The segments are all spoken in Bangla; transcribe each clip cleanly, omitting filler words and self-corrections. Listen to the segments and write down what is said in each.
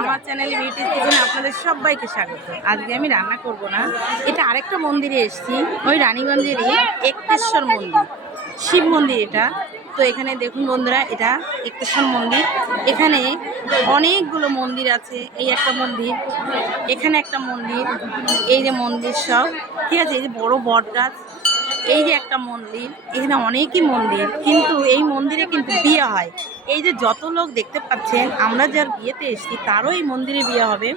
আমার চ্যানেলে বিউটি কিচেনে আপনাদের সবাইকে স্বাগত। আজকে আমি রান্না করব না, এটা আরেকটা মন্দিরে এসেছি, ওই রানীগঞ্জেরই একটেশ্বর মন্দির, শিব মন্দির এটা। তো এখানে দেখুন বন্ধুরা, এটা একটেশ্বর মন্দির। এখানে অনেকগুলো মন্দির আছে। এই একটা মন্দির, এখানে একটা মন্দির, এই যে মন্দির সব ঠিক আছে। এই যে বড় বট গাছ, এই যে একটা মন্দির, এখানে অনেকই মন্দির, কিন্তু এই মন্দিরে কিন্তু বিয়ে হয়। এই যে যত লোক দেখতে পাচ্ছেন, আমরা যার বিয়েতে এসেছি তারও এই মন্দিরে বিয়ে হবে।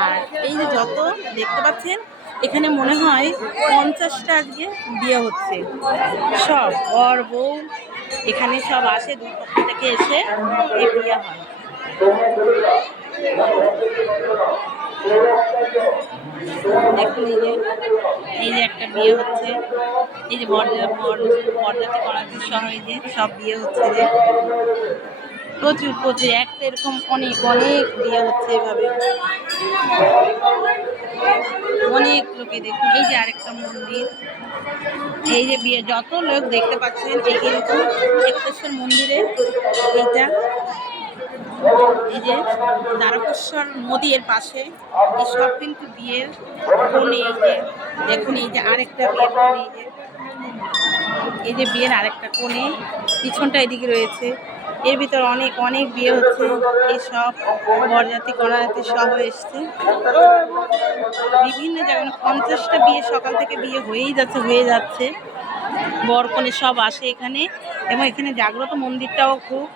আর এই যে যত দেখতে পাচ্ছেন, এখানে মনে হয় 50টা আজকে বিয়ে হচ্ছে। সব বর বউ এখানে সব আসে, দুই পক্ষ থেকে এসে এই বিয়ে হয়। দেখুন এই যে একটা বিয়ে হচ্ছে, এই যে বরযাত্রী করাতে সহ এই যে সব বিয়ে হচ্ছে, যে প্রচুর প্রচুর একটা এরকম অনেক অনেক বিয়ে হচ্ছে এভাবে, অনেক লোকে। দেখুন এই যে আরেকটা মন্দির, এই যে বিয়ে যত লোক দেখতে পাচ্ছেন, এই কিন্তু একটেশ্বর মন্দিরে এইটা, এই যে দ্বারকেশ্বর নদী এর পাশে, এই সব কিন্তু বিয়ের কোণে। এই যে দেখুন এই যে আরেকটা বিয়ের কোণে, এই যে বিয়ের আরেকটা কোণে, পিছনটা এদিকে রয়েছে। এর ভিতর অনেক অনেক বিয়ে হচ্ছে। এই সব বরযাত্রী করাতে সহ এসছে বিভিন্ন জায়গায়, 50টা বিয়ে সকাল থেকে বিয়ে হয়ে যাচ্ছে। বর কনে সব আসে এখানে, এবং এখানে জাগ্রত মন্দিরটাও খুব।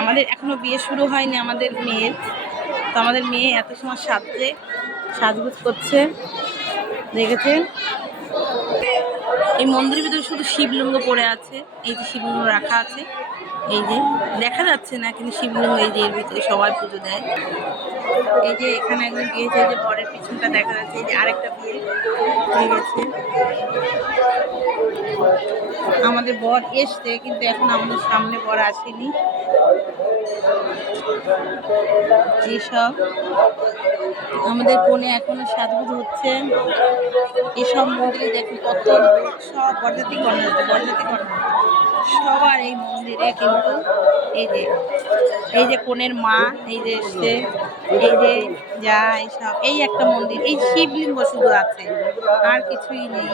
আমাদের এখনো বিয়ে শুরু হয়নি আমাদের মেয়ের, তো আমাদের মেয়ে এত সময় সাজগুজ করছে, দেখেছেন। এই মন্দিরের ভিতরে শুধু শিবলিঙ্গ পড়ে আছে, এই যে শিবলিঙ্গ রাখা আছে, এই যে দেখা যাচ্ছে না কিন্তু শিবলিঙ্গ, এই যে এর ভিতরে সবাই পুজো দেয়। এই যে এখানে একজন বিয়েছে, এই যে বরের পিছনটা দেখা যাচ্ছে, এই যে আরেকটা বিয়ে হয়ে গেছে। আমাদের বর এসছে, কিন্তু এখন আমাদের সামনে বর আসেনি। এইসব আমাদের কোণে এখনো সাজগুজ হচ্ছে। এইসব মন্দিরে দেখুন কত সব বরযাত্রী সবার এই মন্দিরে কিন্তু এই যে কোণের মা এই যে এসছে, এই যে যা এইসব, এই একটা মন্দির, এই শিবলিঙ্গ শুধু আছে, আর কিছুই নেই।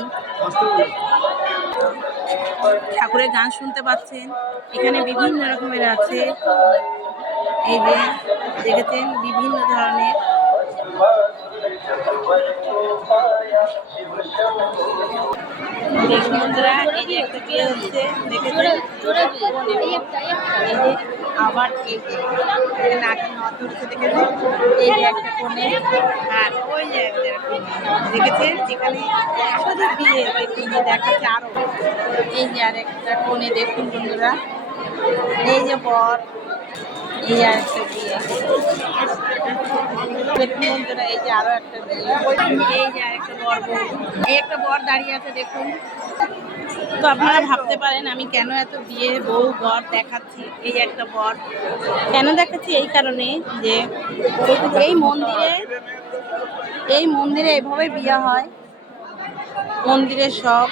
ঠাকুরের গান শুনতে পাচ্ছেন, এখানে বিভিন্ন রকমের আছে। এই যে দেখেছেন বিভিন্ন ধরনের। দেখুন বন্ধুরা, এই যে একটা বিয়ে হচ্ছে, দেখেছেন। এই যে আবার এই যে নাকি নথ ধরেছে, দেখেছেন। এই যে একটা কোণে, আর ওই যে একটা কোণে, দেখেছেন। এখানে শুধু বিয়ে, দেখুন যে দেখাচ্ছে আরো। এই যে আর একটা কোণে দেখুন বন্ধুরা, এই যে বর, এই যে আরেকটা বিয়ে দেখুন বন্ধুরা, এই যে আরো একটা বিয়ে, এই যে আরেকটা বর, এই একটা বর দাঁড়িয়ে আছে দেখুন। তো আপনারা ভাবতে পারেন আমি কেন এত বিয়ে বউ বর দেখাচ্ছি। এই যে একটা বর কেন দেখাচ্ছি, এই কারণে যে এই মন্দিরে এভাবে বিয়ে হয়। মন্দিরে সব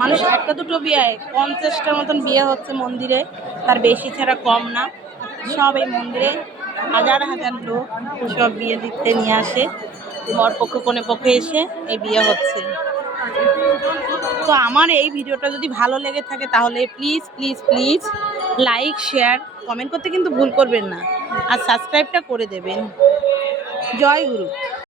মানুষ, একটা দুটো বিয়ে, 50টার মতন বিয়ে হচ্ছে মন্দিরে, তার বেশি ছাড়া কম না। সব এই মন্দিরে হাজার হাজার লোক সব বিয়ে দিতে নিয়ে আসে, বর পক্ষ কনে পক্ষে এসে এই বিয়ে হচ্ছে। তো আমার এই ভিডিওটা যদি ভালো লেগে থাকে তাহলে please please please like share comment করতে কিন্তু ভুল করবেন না, আর সাবস্ক্রাইবটা করে দেবেন। জয় গুরু।